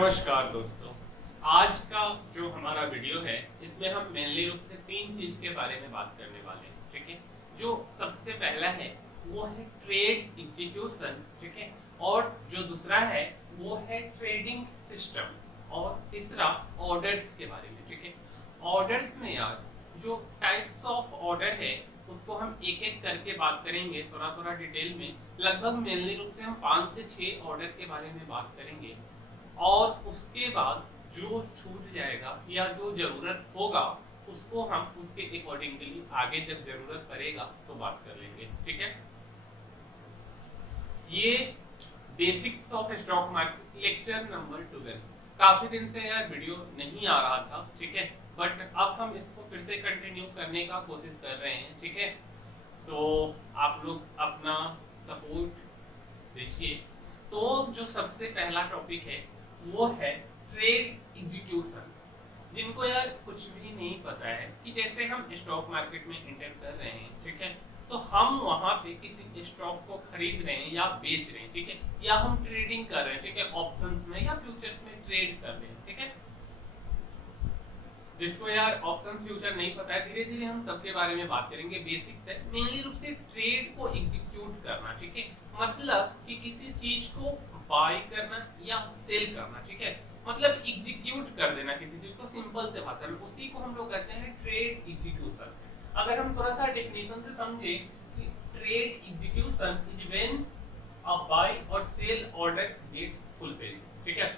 नमस्कार दोस्तों। आज का जो हमारा वीडियो है इसमें हम मेनली रूप से तीन चीज के बारे में बात करने वाले हैं। ठीक है, जो सबसे पहला है वो है ट्रेड एग्जीक्यूशन। ठीक है, और जो दूसरा है वो है ट्रेडिंग सिस्टम, और तीसरा ऑर्डर्स के बारे में। ठीक है, ऑर्डर्स में यार जो टाइप्स ऑफ ऑर्डर है उसको हम एक एक करके बात करेंगे, थोड़ा थोड़ा डिटेल में। लगभग मेनली रूप से हम 5 से 6 ऑर्डर के बारे में बात करेंगे, और उसके बाद जो छूट जाएगा या जो जरूरत होगा उसको हम उसके अकॉर्डिंगली आगे जब जरूरत पड़ेगा तो बात कर लेंगे। ठीक है, ये basics of stock market lecture number 12। काफी दिन से यार वीडियो नहीं आ रहा था। ठीक है, बट अब हम इसको फिर से कंटिन्यू करने का कोशिश कर रहे हैं। ठीक है, तो आप लोग अपना सपोर्ट दीजिए। तो जो सबसे पहला टॉपिक है वो है ट्रेड एग्जीक्यूशन। जिनको यार कुछ भी नहीं पता है कि जैसे हम स्टॉक मार्केट में एंटर कर रहे हैं, ठीक है, तो हम वहां पे किसी स्टॉक को खरीद रहे हैं या बेच रहे हैं। ठीक है, या हम ट्रेडिंग कर रहे हैं। ठीक है, ऑप्शंस में या फ्यूचर्स में ट्रेड कर रहे हैं। ठीक है, जिसको यार ऑप्शंस फ्यूचर नहीं पता है, धीरे धीरे हम सबके बारे में बात करेंगे। बेसिक से मेनली रूप से ट्रेड को एग्जीक्यूट करना। ठीक है, मतलब कि किसी चीज को बाय करना या सेल करना। ठीक है, मतलब एग्जीक्यूट कर देना किसी चीज को, सिंपल से भाषा में उसी को हम लोग कहते हैं ट्रेड एग्जीक्यूशन। अगर हम थोड़ा सा डेफिनेशन से समझे कि trade execution is when a buy or sell order gets fulfilled. ठीक है,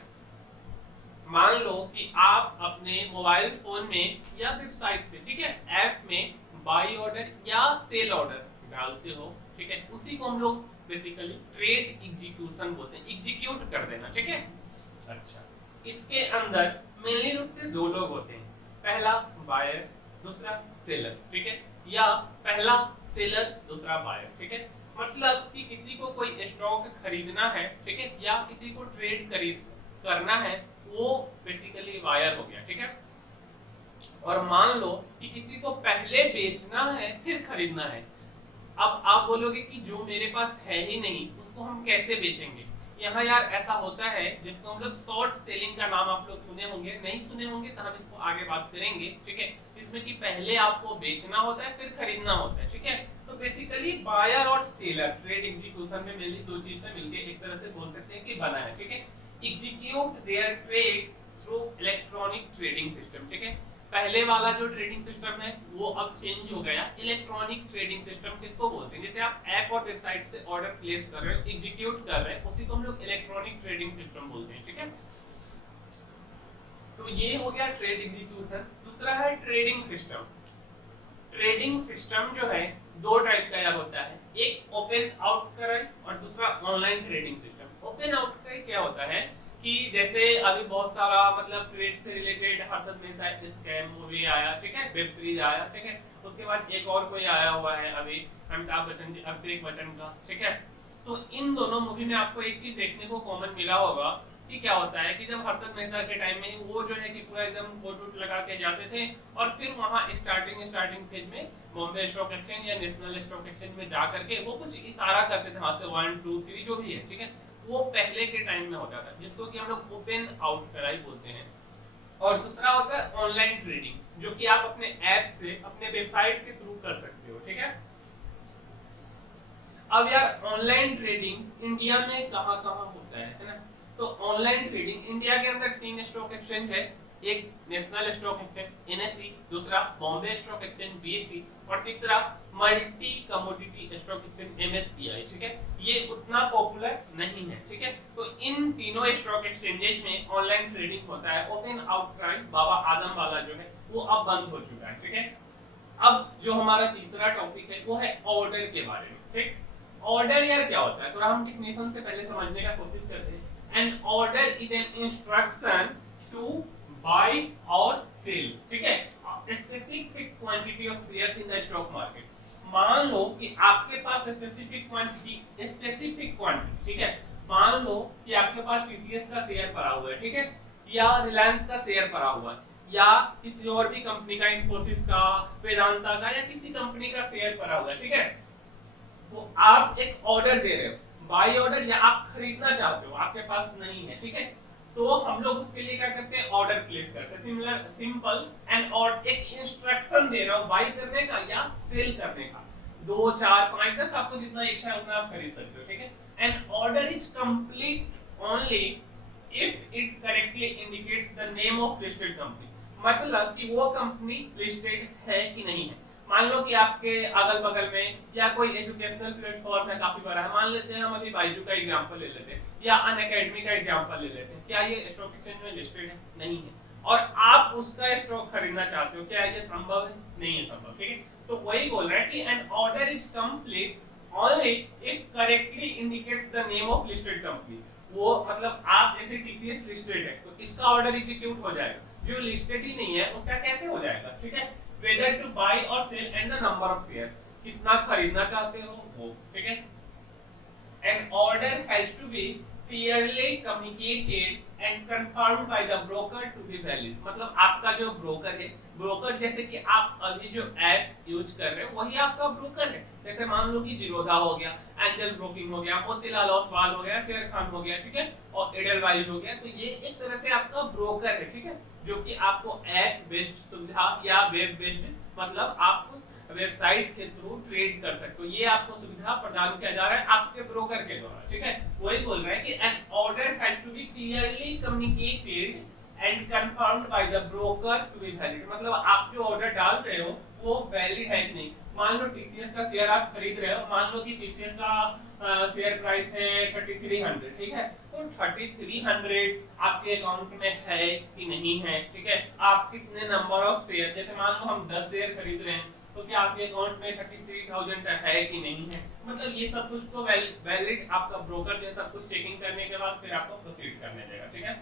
मान लो कि आप अपने मोबाइल फोन में या वेबसाइट पे, ठीक है, ऐप में बाय ऑर्डर या सेल ऑर्डर डालते हो। ठीक है, उसी को हम लोग बेसिकली ट्रेड एग्जीक्यूशन बोलते हैं, एग्जीक्यूट कर देना। ठीक है, अच्छा, इसके अंदर मेनली रूप से दो लोग होते हैं, पहला बायर, दूसरा सेलर। ठीक है, या पहला सेलर, दूसरा बायर। ठीक है, मतलब कि किसी को कोई स्टॉक खरीदना है, ठीक है, या किसी को ट्रेड करना है, वो बेसिकली बायर हो गया। ठीक है, और मान लो कि किसी को पहले बेचना है फिर खरीदना है। अब आप बोलोगे कि जो मेरे पास है ही नहीं उसको हम कैसे बेचेंगे। यहाँ यार ऐसा होता है जिसको हम लोग शॉर्ट सेलिंग का नाम आप लोग सुने होंगे, नहीं सुने होंगे तो हम इसको आगे बात करेंगे। ठीक है, इसमें कि पहले आपको बेचना होता है फिर खरीदना होता है। ठीक है, तो बेसिकली बायर और सेलर ट्रेड एग्जीक्यूशन में मेनली दो चीज से मिलके एक तरह से बोल सकते हैं कि बना है। ठीक है, execute their trade through electronic trading system. ठीक है, पहले वाला जो ट्रेडिंग सिस्टम है वो अब चेंज हो गया, इलेक्ट्रॉनिक ट्रेडिंग सिस्टम किसको बोलते हैं। जैसे आप ऐप और वेबसाइट से ऑर्डर प्लेस कर रहे हो, एग्जीक्यूट कर रहे हैं, उसी को हम लोग इलेक्ट्रॉनिक ट्रेडिंग सिस्टम बोलते हैं। ठीक है, तो ये हो गया ट्रेड एग्जीक्यूशन। दूसरा है ट्रेडिंग सिस्टम। ट्रेडिंग सिस्टम जो है दो टाइप का यार होता है, एक ओपन आउट का है और दूसरा online trading system. Open out का क्या होता है कि जैसे अभी बहुत सारा मतलब ट्रेड से related Harshad Mehta scam movie आया, ठीक है, वेब सीरीज आया। ठीक है, उसके बाद एक और कोई आया हुआ है अभी अमिताभ बच्चन, अभिषेक बच्चन का। ठीक है, तो इन दोनों मूवी में आपको एक चीज देखने को कॉमन मिला होगा कि क्या होता है कि जब हर्षद मेहता के टाइम में वो जो है कि पूरा एकदम कोट वोट लगा के जाते थे, और फिर वहां स्टार्टिंग फेज में बॉम्बे स्टॉक एक्सचेंज या नेशनल स्टॉक एक्सचेंज में जा करके वो कुछ इशारा करते थे वहां से 1 2 3 जो भी है। ठीक है, वो पहले के टाइम में होता था, जिसको कि हम लोग ओपन आउट कराई बोलते हैं। और दूसरा होता है ऑनलाइन ट्रेडिंग, जो कि आप अपने ऐप से अपने वेबसाइट के थ्रू कर सकते हो। ठीक है, अब यार ऑनलाइन ट्रेडिंग इंडिया में कहां-कहां होता है ना। तो ऑनलाइन ट्रेडिंग इंडिया के अंदर 3 स्टॉक एक्सचेंज है, एक नेशनल स्टॉक एक्सचेंज एनएसई, दूसरा बॉम्बे स्टॉक एक्सचेंज बीएसई, और तीसरा multi commodity stock exchange MSCI. ठीक है, ये उतना पॉपुलर नहीं है। ठीक है, तो इन तीनों स्टॉक एक्सचेंजेस में ऑनलाइन ट्रेडिंग होता है। ओपन आउटक्राई बाबा आदम वाला जो है वो अब बंद हो चुका है। ठीक है, अब जो हमारा तीसरा टॉपिक है वो है ऑर्डर के बारे में। ठीक, ऑर्डर यार क्या होता है, थोड़ा हम डेफिनेशन से पहले समझने का कोशिश करते हैं। An order is an instruction to buy or sell. ठीक है, specific quantity of shares in the stock market. मान लो कि आपके पास स्पेसिफिक क्वांटिटी, ठीक है, मान लो कि आपके पास टीसीएस का शेयर पड़ा हुआ है, ठीक है, या रिलायंस का शेयर पड़ा हुआ है, या किसी और भी कंपनी का, इन्फोसिस का, वेदांता का, या किसी कंपनी का शेयर पड़ा हुआ है। ठीक है, तो आप एक ऑर्डर दे रहे हो, बाय ऑर्डर, या आप खरीदना चाहते हो, आपके पास नहीं है। ठीक है, तो हम लोग उसके लिए क्या करते हैं, ऑर्डर प्लेस करते हैं। सिमिलर सिंपल एंड और एक इंस्ट्रक्शन दे रहा हूं बाई करने का या सेल करने का, 2 4 5 10 आपको जितना इच्छा है उतना आप खरीद सकते हो, ठीक है। An order is complete only if it correctly indicates the name of listed company, मतलब कि वो कंपनी लिस्टेड है कि नहीं है। मान लो कि आपके अगल बगल में या कोई एजुकेशनल प्लेटफॉर्म है काफी बड़ा है, मान लेते हैं हम अभी बाइजू का एग्जांपल ले लेते हैं या अनअकैडमी का एग्जांपल ले लेते हैं, क्या ये स्टॉक एक्सचेंज में लिस्टेड है? नहीं है। और आप उसका स्टॉक खरीदना चाहते हो, क्या ये संभव है? नहीं है संभव, ठीक है। तो वही बोल रहा है कि an order is complete only if correctly indicates the name of listed company. वो मतलब आप जैसे टीसीएस लिस्टेड है तो इसका ऑर्डर एग्जीक्यूट हो जाएगा, जो लिस्टेड ही नहीं है उसका कैसे हो जाएगा, ठीक है। whether to buy or sell and the number of share, कितना खरीदना चाहते हो वो, ठीक है। An order has to be clearly communicated and confirmed by the broker to be valid, मतलब आपका जो ब्रोकर है, ब्रोकर जैसे कि आप अभी जो ऐप यूज कर रहे हो वही आपका ब्रोकर है। जैसे मान लो कि जीरोधा हो गया, एंजल ब्रोकिंग हो गया, मोतीलाल ओसवाल हो गया, शेर खान हो गया, ठीक है, और एडलवाइज हो गया, तो ये एक तरह से आपका ब्रोकर है, ठीक है, जो कि आपको ऐप बेस्ड सुविधा या वेब बेस्ड, मतलब आप वेबसाइट के थ्रू ट्रेड कर सकते हो, ये आपको सुविधा प्रदान किया जा रहा है आपके ब्रोकर के द्वारा, ठीक है। वही बोल रहा है कि an order has to be clearly communicated and confirmed by the broker to be valid, मतलब आप जो ऑर्डर डाल रहे हो वो वैलिड है कि नहीं। मान लो टीसीएस का शेयर आप खरीद रहे हो, मान लो कि टीसीएस का शेयर प्राइस है 3300, ठीक है, तो 3300 आपके अकाउंट में है कि नहीं है, ठीक है। आप कितने नंबर ऑफ शेयर, जैसे मान लो हम 10 शेयर खरीद रहे हैं तो क्या आपके अकाउंट में 33,000 है कि नहीं है, मतलब ये सब कुछ को वैलिड आपका ब्रोकर जो सब कुछ चेकिंग करने के बाद फिर आपको प्रोसीड करने देगा, ठीक है।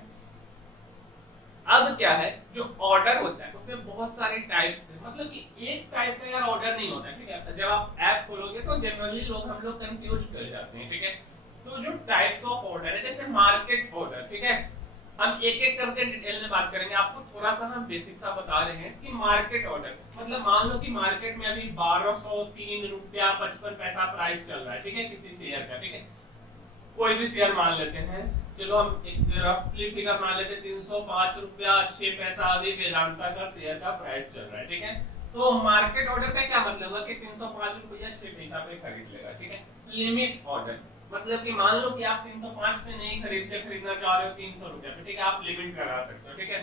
अब क्या है, जो ऑर्डर होता है उसमें बहुत सारे टाइप्स हैं, मतलब कि एक टाइप का यार ऑर्डर नहीं होता है, ठीक है। जब आप ऐप खोलोगे तो जनरली हम लोग कंफ्यूज कर जाते हैं, ठीक है। तो जो टाइप्स ऑफ ऑर्डर है, जैसे मार्केट ऑर्डर, ठीक है, हम एक एक करके डिटेल में बात करेंगे, आपको थोड़ा सा हम बेसिक सा बता रहे हैं कि मार्केट ऑर्डर मतलब मान लो कि मार्केट में अभी 1203 रुपया 55 पैसा प्राइस चल रहा है, ठीक है, किसी शेयर का, ठीक है, कोई भी शेयर मान लेते हैं, चलो हम एक रफली फिगर मान लेते हैं 305 रुपया 6 पैसा अभी वेदांता का शेयर का प्राइस चल रहा है, ठीक है। तो मार्केट ऑर्डर का क्या मतलब होगा कि 305 रुपया 6 पैसा पे खरीद लेगा, ठीक है। लिमिट ऑर्डर मतलब कि मान लो कि आप 305 पे नहीं खरीदना चाह रहे हो 300 रुपया पे, ठीक है, आप लिमिट करा सकते हो, ठीक है,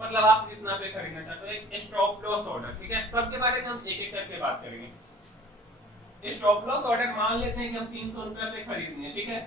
मतलब आप कितना पे खरीदना चाहते हो। एक स्टॉप लॉस ऑर्डर, ठीक है, सबके बारे में हम एक एक करके बात करेंगे। स्टॉप लॉस ऑर्डर मान लेते हैं कि हम 300 रुपया पे खरीदनी है, ठीक है,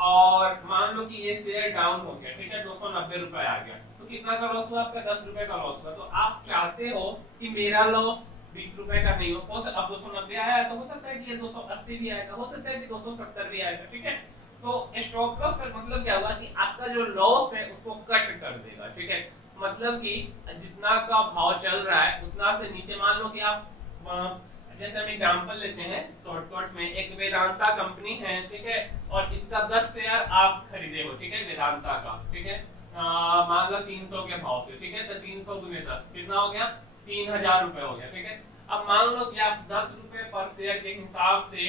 और मान लो कि ये शेयर डाउन हो गया, ठीक है, 290 रुपए आ गया, तो कितना का लॉस हुआ आपका? 10 रुपए का लॉस हुआ। तो आप चाहते हो कि मेरा लॉस 20 रुपए का नहीं हो, अब 290 आया तो हो सकता है कि ये 280 भी आएगा, हो सकता है कि 270 भी आएगा, ठीक है। तो स्टॉप लॉस का मतलब क्या हुआ कि आपका जो लॉस है उसको कट कर देगा, ठीक है, मतलब कि जितना का भाव चल रहा है उतना से नीचे, मान लो कि आप जैसे हम एग्जांपल लेते हैं शॉर्टकट में, एक वेदांता कंपनी है, ठीक है, और इसका 10 शेयर आप खरीदे हो, ठीक है, वेदांता का, ठीक है, मान लो 300 के भाव से, ठीक है, तो 300 गुने 10 कितना हो गया? 3000 रुपए हो गया, ठीक है। अब मान लो कि आप 10 रुपए पर शेयर के हिसाब से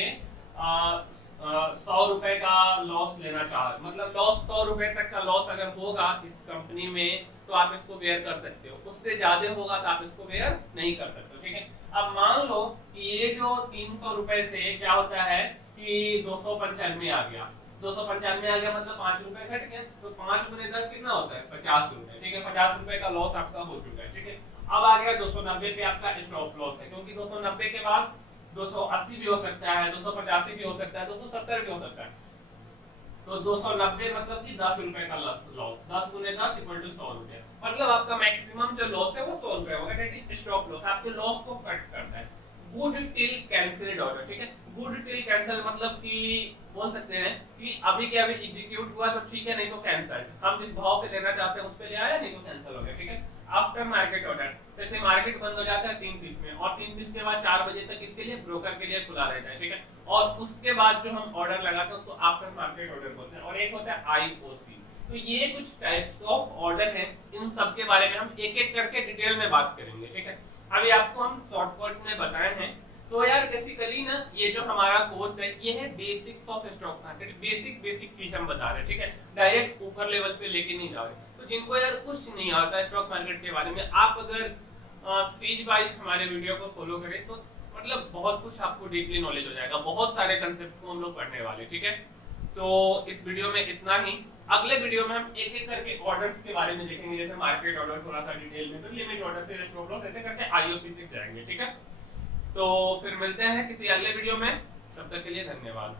100 रुपए का लॉस लेना चाह रहे, मतलब लॉस 100 रुपए तक का लॉस अगर होगा इस कंपनी में तो आप इसको बेयर कर सकते हो, उससे ज्यादा होगा तो आप इसको बेयर नहीं कर सकते, ठीक है। अब मान लो कि ये जो 300 रुपए से क्या होता है कि 295 आ गया, 295 आ गया मतलब 5 रुपए घट गए, तो 5 गुने 10 कितना होता है? 50 रुपए, ठीक है, 50 रुपए का लॉस आपका हो चुका है, ठीक है। अब आ गया 290 पे आपका स्टॉप लॉस है, क्योंकि 290 के बाद 280 भी हो सकता है, 285 भी हो सकता है, 270 भी हो सकता है, तो 290 मतलब कि 10 रुपए का लॉस, 10 गुने 10 इक्वल टू 100 रुपए, मतलब आपका मैक्सिमम जो लॉस है वो 100 रुपए होगा, दैट इज स्टॉप लॉस, आपके लॉस को कट करता है। गुड टिल कैंसिल्ड ऑर्डर, ठीक है, गुड टिल कैंसिल मतलब कि बोल सकते हैं कि अभी के अभी एग्जीक्यूट हुआ तो ठीक है, नहीं तो कैंसिल, हम जिस भाव पे लेना चाहते हैं उस पे ले आया, नहीं तो कैंसिल हो गया, ठीक है। आफ्टर मार्केट ऑर्डर, जैसे मार्केट बंद हो जाता है 3:30 में, और 3:30 के बाद 4 बजे तक इसके लिए ब्रोकर के लिए खुला रहता है, ठीक है, और उसके बाद जो हम ऑर्डर लगाते हैं उसको आफ्टर मार्केट ऑर्डर बोलते हैं, और एक होता है आईओसी। तो ये कुछ टाइप्स ऑफ ऑर्डर हैं, इन सब के बारे में हम एक एक करके डिटेल में बात करेंगे, ठीक है। अभी आपको हम शॉर्टकट में बताए हैं तो यार बेसिकली ना ये जो हमारा कोर्स है ये है basics of stock market, basic चीज हम बता रहे हैं, ठीक है, डायरेक्ट ऊपर लेवल पे लेके नहीं जा रहे। तो जिनको यार कुछ नहीं आता स्टॉक मार्केट के बारे में, आप अगर सीरीज वाइज हमारे वीडियो को फॉलो करें तो मतलब बहुत कुछ आपको डीपली नॉलेज हो जाएगा, बहुत सारे कंसेप्ट को हम लोग पढ़ने वाले, ठीक है। तो इस वीडियो में इतना ही। अगले वीडियो में हम एक एक करके ऑर्डर्स के बारे में देखेंगे, जैसे मार्केट ऑर्डर थोड़ा सा डिटेल में, तो लिमिट ऑर्डर फिर स्टॉप लॉस, ऐसे करके आईओसी तक जाएंगे, ठीक है। तो फिर मिलते हैं किसी अगले वीडियो में, तब तक के लिए धन्यवाद।